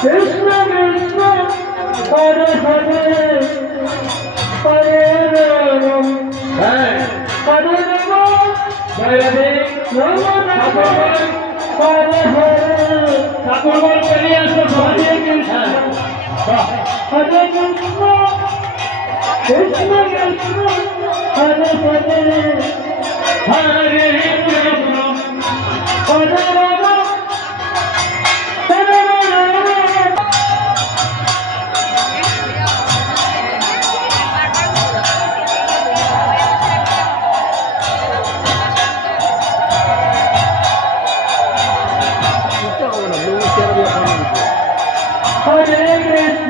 Krishna, Hare Hare, Hare Ram, হ্যাঁ Hare Rama, জয় Radhe Rama Rama, Hare Hare, ঠাকুর বল আসো Krishna, বাহ Hare Krishna, Krishna Krishna, Hare Hare, হরে